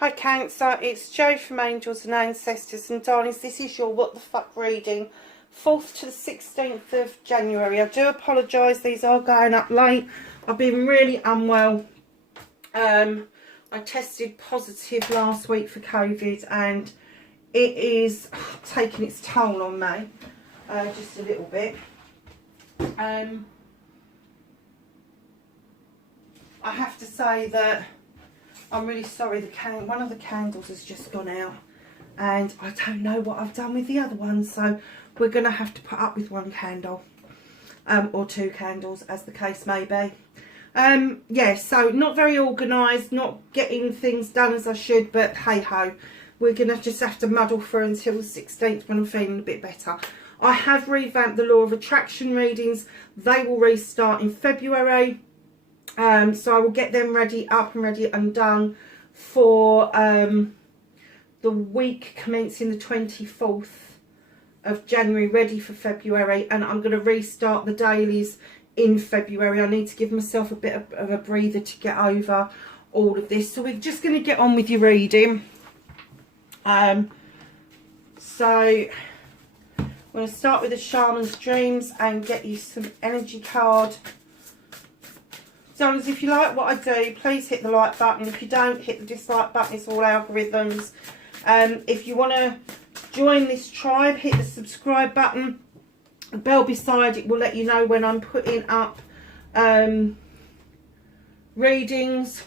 Hi Cancer, it's Jo from Angels and Ancestors, and darlings, this is your What the Fuck reading, 4th to the 16th of January. I do apologise, these are going up late. I've been really unwell. I tested positive last week for COVID and it is taking its toll on me, just a little bit. I have to say that I'm really sorry, one of the candles has just gone out and I don't know what I've done with the other one, so we're going to have to put up with one candle, or two candles as the case may be. Yeah, so not very organised, not getting things done as I should, but hey ho, we're going to just have to muddle through until the 16th when I'm feeling a bit better. I have revamped the Law of Attraction readings. They will restart in February. So I will get them up and ready and done for the week commencing the 24th of January, ready for February, and I'm going to restart the dailies in February. I need to give myself a bit of a breather to get over all of this. So we're just going to get on with your reading. So I'm going to start with the Shaman's Dreams and get you some energy card. So if you like what I do, please hit the like button. If you don't, hit the dislike button. It's all algorithms. If you want to join this tribe, hit the subscribe button. The bell beside it will let you know when I'm putting up readings.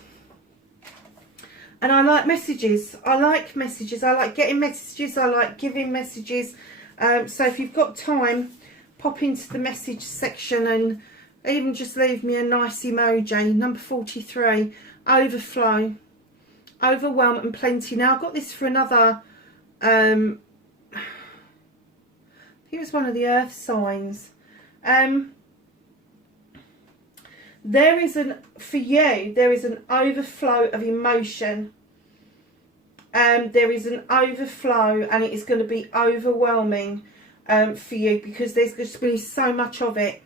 And I like messages. I like messages. I like getting messages. I like giving messages. So if you've got time, pop into the message section and even just leave me a nice emoji. Number 43, overflow, overwhelm and plenty. Now I've got this for another, I think it was one of the earth signs. There is for you, there is an overflow of emotion. There is an overflow and it is going to be overwhelming for you, because there's going to be so much of it.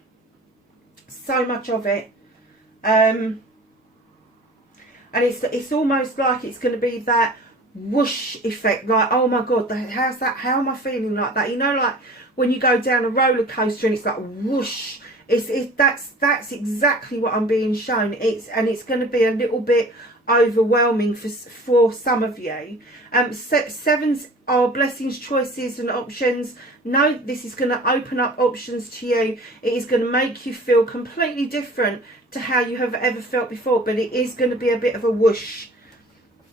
So much of it, and it's almost like it's going to be that whoosh effect, like, oh my god, how's that, how am I feeling like that, you know, like when you go down a roller coaster and it's like whoosh. That's exactly what I'm being shown. It's going to be a little bit overwhelming for some of you. Sevens are blessings, choices and options. No, this is going to open up options to you. It is going to make you feel completely different to how you have ever felt before, but it is going to be a bit of a whoosh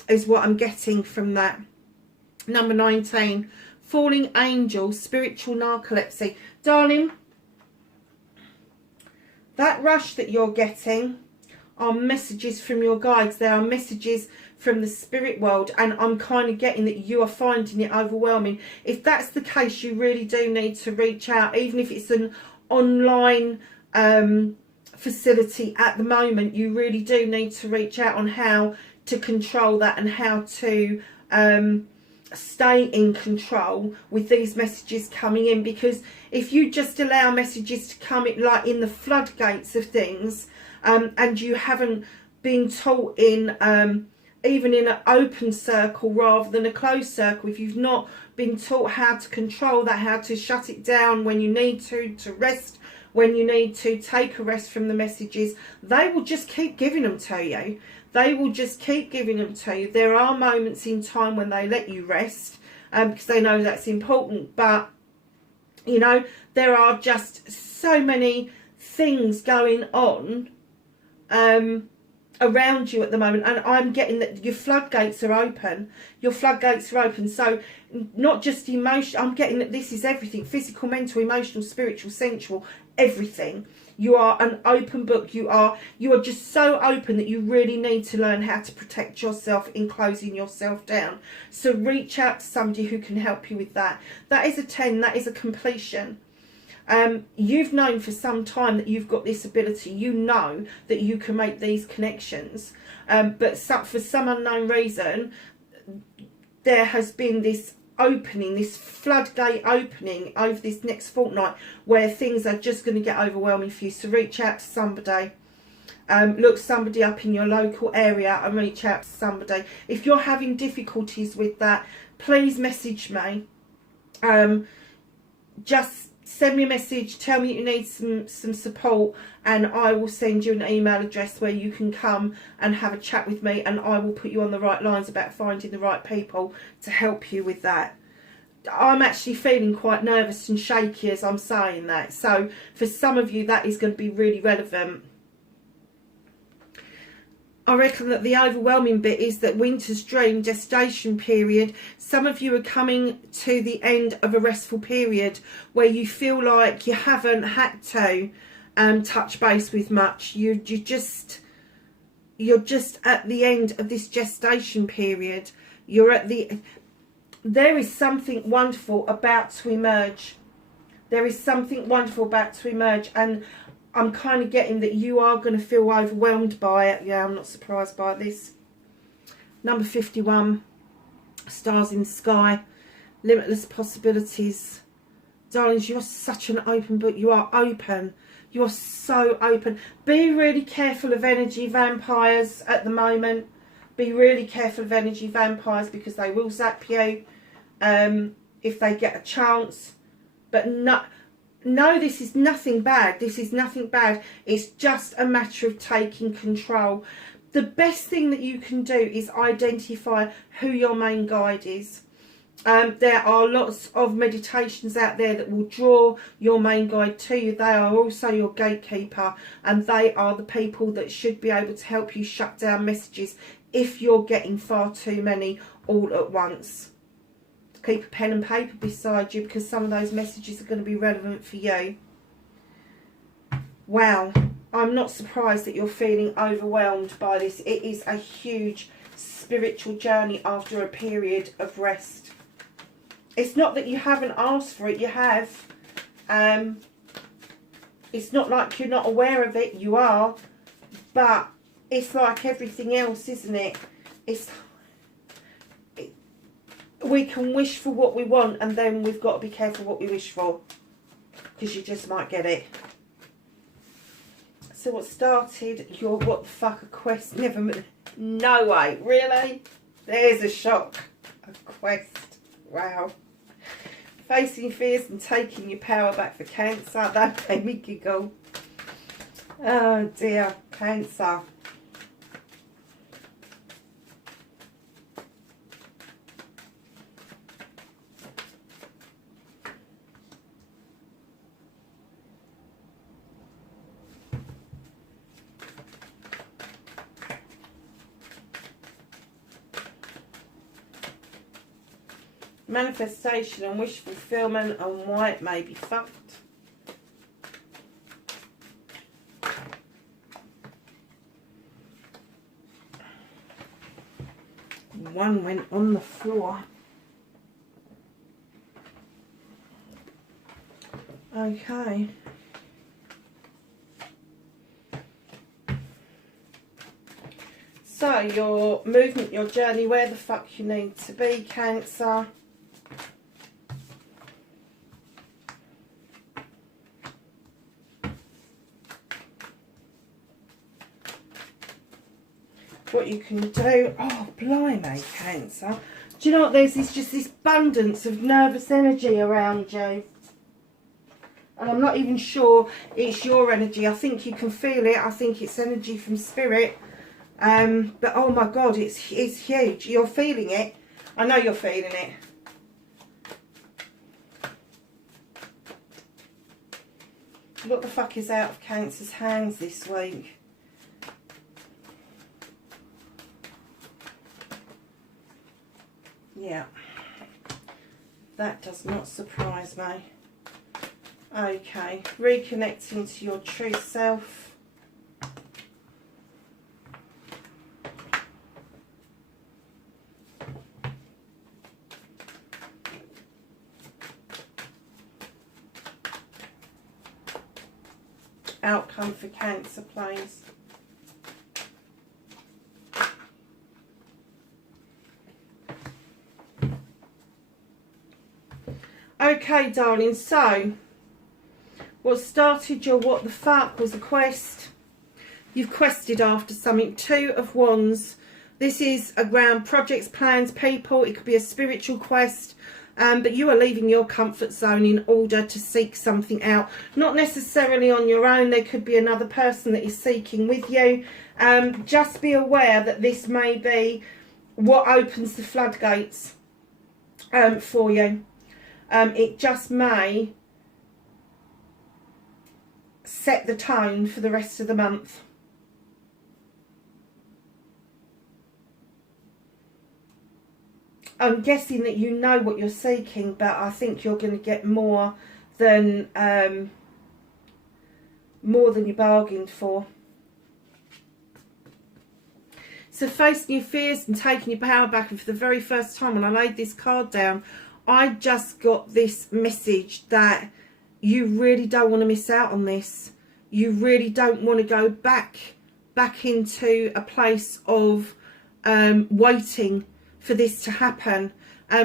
is what I'm getting from that. Number 19, falling angel, spiritual narcolepsy. Darling, that rush that you're getting are messages from your guides. They are messages from the spirit world, and I'm kind of getting that you are finding it overwhelming. If that's the case, you really do need to reach out, even if it's an online facility at the moment. You really do need to reach out on how to control that and how to stay in control with these messages coming in, because if you just allow messages to come in like in the floodgates of things, and you haven't been taught in even in an open circle rather than a closed circle, if you've not been taught how to control that, how to shut it down when you need to rest when you need to, take a rest from the messages, they will just keep giving them to you. They will just keep giving them to you. There are moments in time when they let you rest, because they know that's important, but you know, there are just so many things going on around you at the moment, and I'm getting that your floodgates are open. Your floodgates are open. So not just emotion, I'm getting that this is everything: physical, mental, emotional, spiritual, sensual, everything. You are an open book. You are just so open that you really need to learn how to protect yourself in closing yourself down. So reach out to somebody who can help you with that. That is a 10. That is a completion. You've known for some time that you've got this ability. You know that you can make these connections, but for some unknown reason, there has been this opening, this floodgate opening over this next fortnight where things are just going to get overwhelming for you. So reach out to somebody look somebody up in your local area and reach out to somebody. If you're having difficulties with that, please message me. Just send me a message, tell me you need some support, and I will send you an email address where you can come and have a chat with me, and I will put you on the right lines about finding the right people to help you with that. I'm actually feeling quite nervous and shaky as I'm saying that, so for some of you that is going to be really relevant. I reckon that the overwhelming bit is that winter's dream gestation period. Some of you are coming to the end of a restful period where you feel like you haven't had to touch base with much. You're just at the end of this gestation period. There is something wonderful about to emerge. There is something wonderful about to emerge, and I'm kind of getting that you are going to feel overwhelmed by it. Yeah, I'm not surprised by this. Number 51, stars in the sky, limitless possibilities. Darlings, you're such an open book. You are open. You are so open. Be really careful of energy vampires at the moment. Be really careful of energy vampires because they will zap you if they get a chance. But no, this is nothing bad. This is nothing bad. It's just a matter of taking control. The best thing that you can do is identify who your main guide is. There are lots of meditations out there that will draw your main guide to you. They are also your gatekeeper, and they are the people that should be able to help you shut down messages if you're getting far too many all at once. Keep a pen and paper beside you because some of those messages are going to be relevant for you. Wow, I'm not surprised that you're feeling overwhelmed by this. It is a huge spiritual journey after a period of rest. It's not that you haven't asked for it, you have. It's not like you're not aware of it, you are. But it's like everything else, isn't it? We can wish for what we want, and then we've got to be careful what we wish for, because you just might get it. So what started your what the fuck a quest? No way, really? There's a shock. A quest. Wow. Facing fears and taking your power back for Cancer. That made me giggle. Oh dear, Cancer. Manifestation and wish fulfillment, and why it may be fucked. One went on the floor. Okay. So your movement, your journey, where the fuck you need to be, Cancer. What you can do. Oh, blimey, Cancer. Do you know what? There's just this abundance of nervous energy around you. And I'm not even sure it's your energy. I think you can feel it. I think it's energy from spirit. But oh my God, it's huge. You're feeling it. I know you're feeling it. What the fuck is out of Cancer's hands this week? Yeah, that does not surprise me. Okay, reconnecting to your true self. Outcome for Cancer, please. Okay, darling, so what started your what the fuck was a quest You've quested after something. 2 of Wands. This is around projects, plans, people. It could be a spiritual quest. But you are leaving your comfort zone in order to seek something out. Not necessarily on your own. There could be another person that is seeking with you. Just be aware that this may be what opens the floodgates for you. It just may set the tone for the rest of the month. I'm guessing that you know what you're seeking, but I think you're going to get more than you bargained for. So facing your fears and taking your power back, and for the very first time when I laid this card down, I just got this message that you really don't want to miss out on this. You really don't want to go back into a place of waiting for this to happen.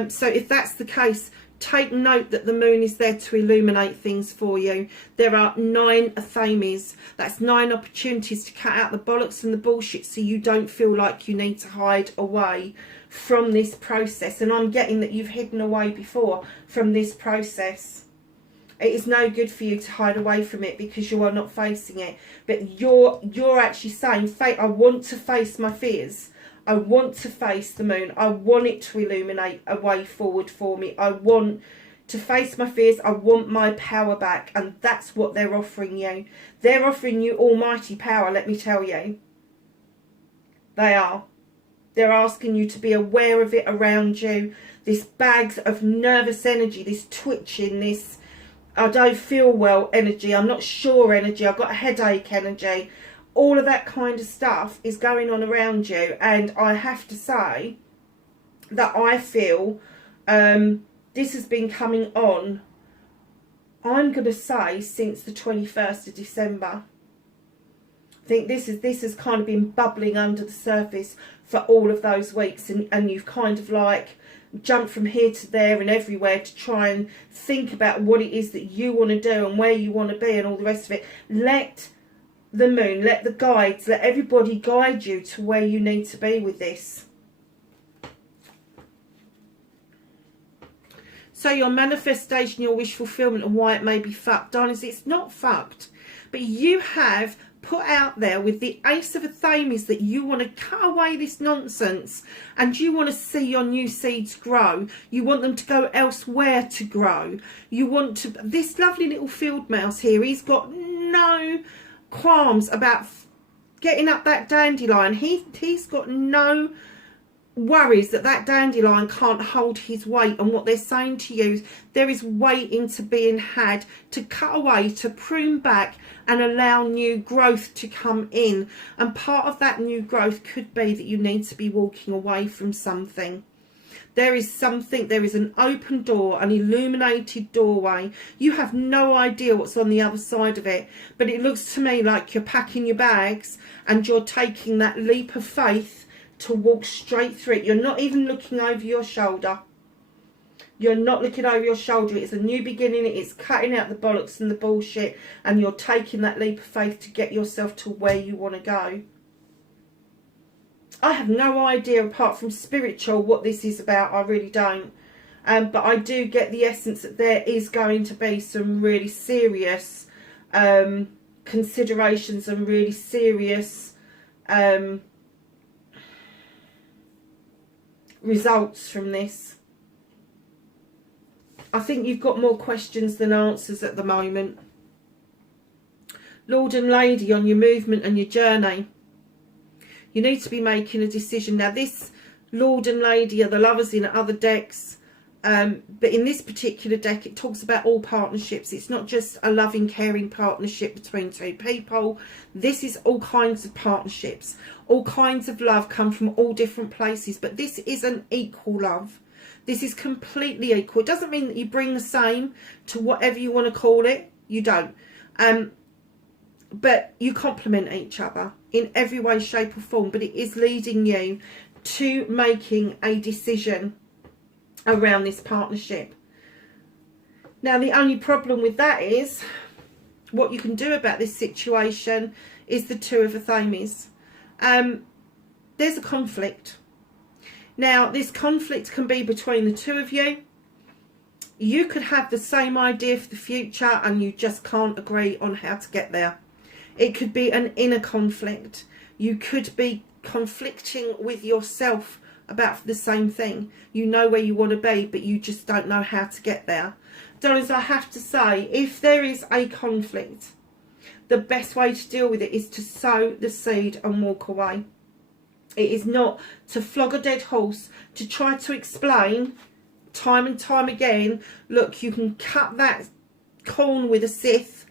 So if that's the case, take note that the moon is there to illuminate things for you. There are 9 athames. That's 9 opportunities to cut out the bollocks and the bullshit, so you don't feel like you need to hide away from this process. And I'm getting that you've hidden away before from this process. It is no good for you to hide away from it because you are not facing it. But you're actually saying, I want to face my fears. I want to face the moon. I want it to illuminate a way forward for me. I want to face my fears. I want my power back. And that's what they're offering you. They're offering you almighty power, let me tell you. They are. They're asking you to be aware of it around you. This bags of nervous energy, this twitching, this I don't feel well energy, I'm not sure energy, I've got a headache energy. All of that kind of stuff is going on around you, and I have to say that I feel this has been coming on, I'm going to say, since the 21st of December. I think this has kind of been bubbling under the surface for all of those weeks, and you've kind of like jumped from here to there and everywhere to try and think about what it is that you want to do and where you want to be and all the rest of it. Let the moon, let the guides, let everybody guide you to where you need to be with this. So your manifestation, your wish fulfillment, and why it may be fucked, darlings, it's not fucked. But you have put out there with the Ace of Athames that you want to cut away this nonsense and you want to see your new seeds grow. You want them to go elsewhere to grow. You want to... This lovely little field mouse here, he's got no qualms about getting up that dandelion. He's got no worries that dandelion can't hold his weight, and what they're saying to you is there is waiting to being had to cut away, to prune back and allow new growth to come in. And part of that new growth could be that you need to be walking away from something. There is something, there is an open door, an illuminated doorway. You have no idea what's on the other side of it, but it looks to me like you're packing your bags and you're taking that leap of faith to walk straight through it. You're not even looking over your shoulder. You're not looking over your shoulder. It's a new beginning. It's cutting out the bollocks and the bullshit, and you're taking that leap of faith to get yourself to where you want to go. I have no idea, apart from spiritual, what this is about. I really don't. But I do get the essence that there is going to be some really serious considerations and really serious results from this. I think you've got more questions than answers at the moment. Lord and Lady, on your movement and your journey, you need to be making a decision. Now this Lord and Lady are the lovers in other decks, but in this particular deck it talks about all partnerships. It's not just a loving, caring partnership between two people. This is all kinds of partnerships. All kinds of love come from all different places, but this is an equal love. This is completely equal. It doesn't mean that you bring the same to whatever you want to call it. You don't. But you complement each other in every way, shape or form. But it is leading you to making a decision around this partnership. Now, the only problem with that is what you can do about this situation is the Two of Athames. There's a conflict. Now, this conflict can be between the two of you. You could have the same idea for the future and you just can't agree on how to get there. It could be an inner conflict. You could be conflicting with yourself about the same thing. You know where you want to be, but you just don't know how to get there. Darlings, I have to say, if there is a conflict, the best way to deal with it is to sow the seed and walk away. It is not to flog a dead horse, to try to explain time and time again, look, you can cut that corn with a scythe,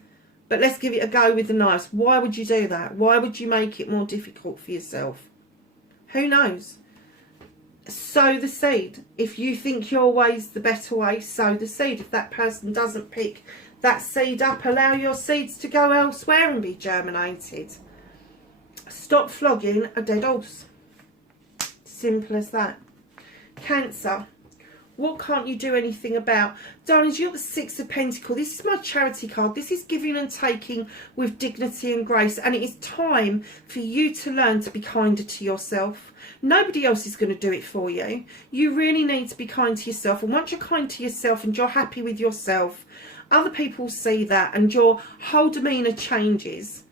but let's give it a go with the knives. Why would you do that? Why would you make it more difficult for yourself? Who knows? Sow the seed. If you think your way's the better way, sow the seed. If that person doesn't pick that seed up, allow your seeds to go elsewhere and be germinated. Stop flogging a dead horse. Simple as that. Cancer. What can't you do anything about? Darlings, you're the Six of Pentacles. This is my charity card. This is giving and taking with dignity and grace. And it is time for you to learn to be kinder to yourself. Nobody else is going to do it for you. You really need to be kind to yourself. And once you're kind to yourself and you're happy with yourself, other people see that and your whole demeanour changes.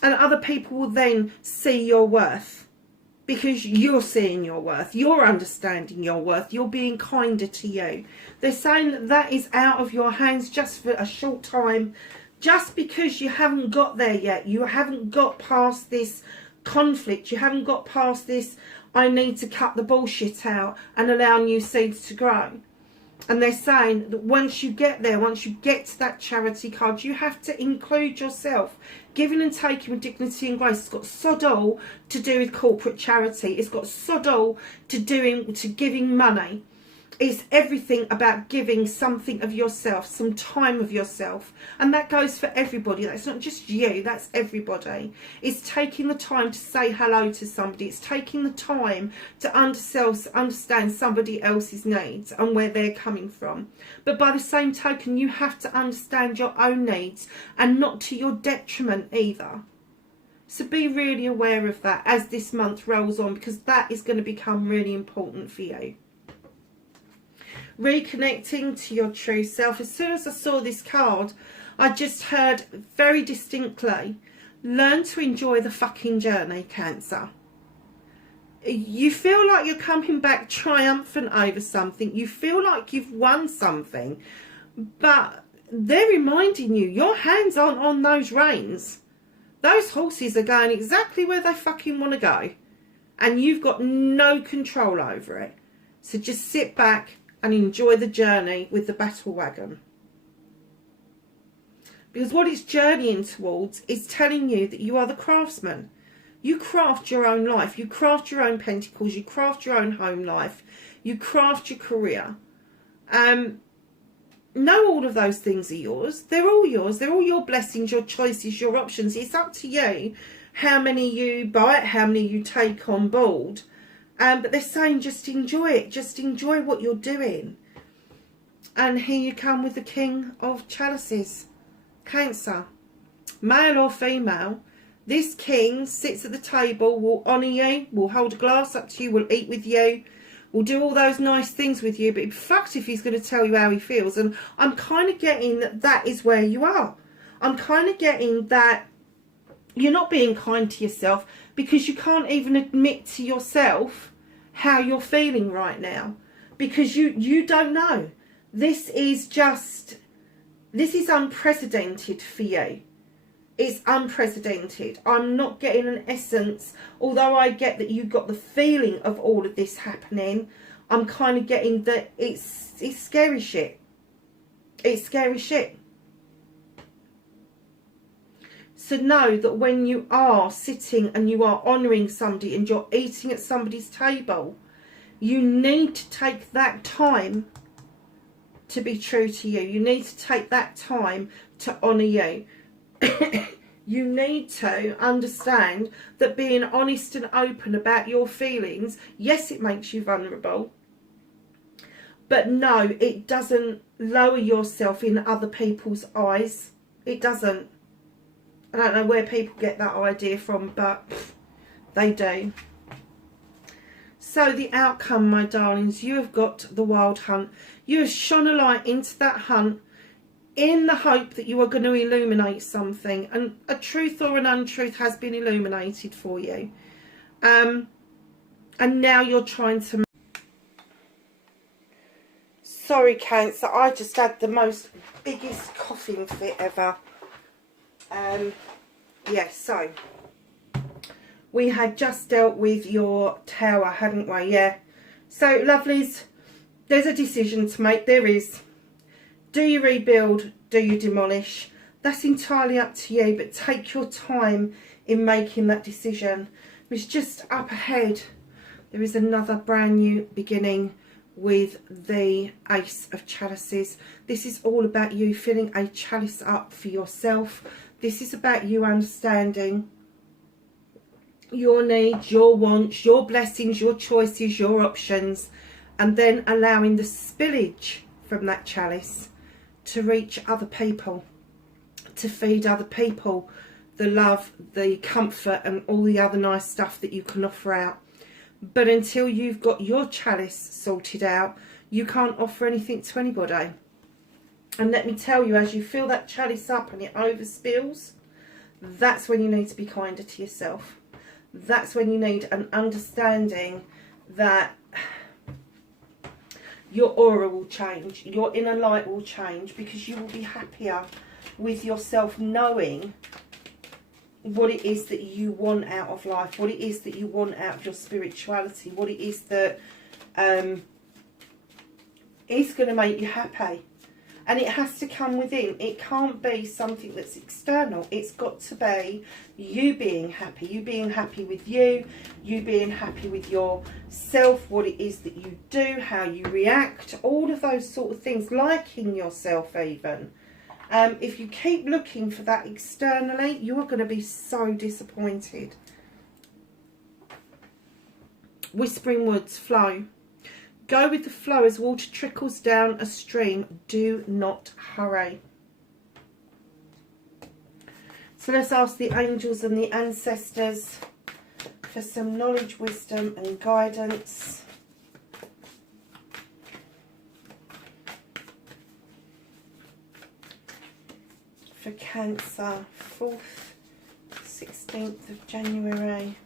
And other people will then see your worth. Because you're seeing your worth, you're understanding your worth, you're being kinder to you. They're saying that that is out of your hands just for a short time, just because you haven't got there yet. You haven't got past this conflict. You haven't got past this, I need to cut the bullshit out and allow new seeds to grow. And they're saying that once you get there, once you get to that charity card, you have to include yourself. Giving and taking with dignity and grace. It's got sod all to do with corporate charity. It's got sod all to giving money. It's everything about giving something of yourself, some time of yourself. And that goes for everybody. That's not just you, that's everybody. It's taking the time to say hello to somebody. It's taking the time to understand somebody else's needs and where they're coming from. But by the same token, you have to understand your own needs and not to your detriment either. So be really aware of that as this month rolls on, because that is going to become really important for you. Reconnecting to your true self. As soon as I saw this card, I just heard very distinctly, learn to enjoy the fucking journey, Cancer. You feel like you're coming back triumphant over something. You feel like you've won something, but they're reminding you your hands aren't on those reins. Those horses are going exactly where they fucking want to go, and you've got no control over it. So just sit back and enjoy the journey with the battle wagon. Because what it's journeying towards is telling you that you are the craftsman. You craft your own life. You craft your own pentacles. You craft your own home life. You craft your career. Know all of those things are yours. They're all yours. They're all your blessings, your choices, your options. It's up to you how many you bite, how many you take on board. But they're saying just enjoy it. Just enjoy what you're doing. And here you come with the King of Chalices. Cancer. Male or female. This king sits at the table, will honour you, will hold a glass up to you, will eat with you, will do all those nice things with you. But in fact, if he's going to tell you how he feels. And I'm kind of getting that that is where you are. I'm kind of getting that you're not being kind to yourself because you can't even admit to yourself how you're feeling right now, because you don't know. This is unprecedented for you. It's unprecedented. I'm not getting an essence, although I get that you got the feeling of all of this happening. I'm kind of getting that it's scary shit. It's scary shit. So know that when you are sitting and you are honouring somebody and you're eating at somebody's table, you need to take that time to be true to you. You need to take that time to honour you. You need to understand that being honest and open about your feelings, yes, it makes you vulnerable. But no, it doesn't lower yourself in other people's eyes. It doesn't. I don't know where people get that idea from, but they do. So the outcome, my darlings, you have got the wild hunt. You have shone a light into that hunt in the hope that you are going to illuminate something. And a truth or an untruth has been illuminated for you. And now you're trying to... Sorry, Cancer, I just had the most biggest coughing fit ever. Yeah, so we had just dealt with your tower, hadn't we? Yeah. So, lovelies, there's a decision to make. There is. Do you rebuild? Do you demolish? That's entirely up to you, but take your time in making that decision. It's just up ahead. There is another brand new beginning with the Ace of Chalices. This is all about you filling a chalice up for yourself. This is about you understanding your needs, your wants, your blessings, your choices, your options, and then allowing the spillage from that chalice to reach other people, to feed other people the love, the comfort, and all the other nice stuff that you can offer out. But until you've got your chalice sorted out, you can't offer anything to anybody. And let me tell you, as you fill that chalice up and it overspills, that's when you need to be kinder to yourself. That's when you need an understanding that your aura will change, your inner light will change, because you will be happier with yourself knowing what it is that you want out of life, what it is that you want out of your spirituality, what it is that is going to make you happy. And it has to come within. It can't be something that's external. It's got to be you being happy with you being happy with yourself, what it is that you do, how you react, all of those sort of things, liking yourself even. If you keep looking for that externally, you are going to be so disappointed. Whispering Woods, flow. Go with the flow as water trickles down a stream. Do not hurry. So let's ask the angels and the ancestors for some knowledge, wisdom and guidance. For Cancer, 4th, 16th of January.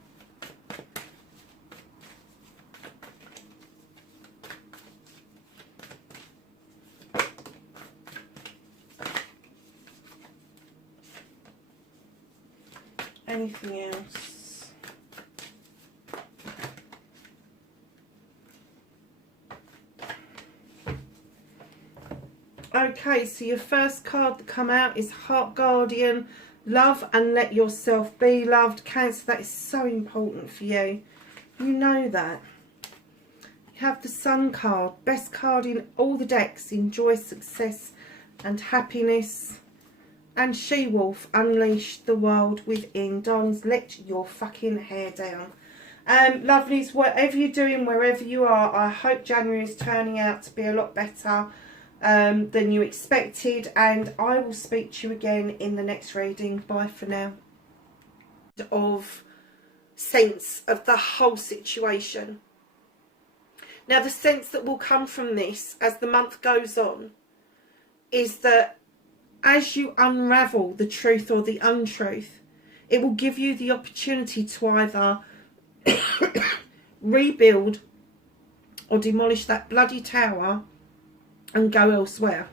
Anything else? Okay, so your first card that come out is Heart Guardian. Love and let yourself be loved. Cancer, that is so important for you. You know that. You have the Sun card. Best card in all the decks. Enjoy success and happiness. And She-Wolf, unleash the world within. Darlings, let your fucking hair down. Lovelies, whatever you're doing, wherever you are, I hope January is turning out to be a lot better than you expected. And I will speak to you again in the next reading. Bye for now. Of sense of the whole situation. Now, the sense that will come from this as the month goes on is that as you unravel the truth or the untruth, it will give you the opportunity to either rebuild or demolish that bloody tower and go elsewhere.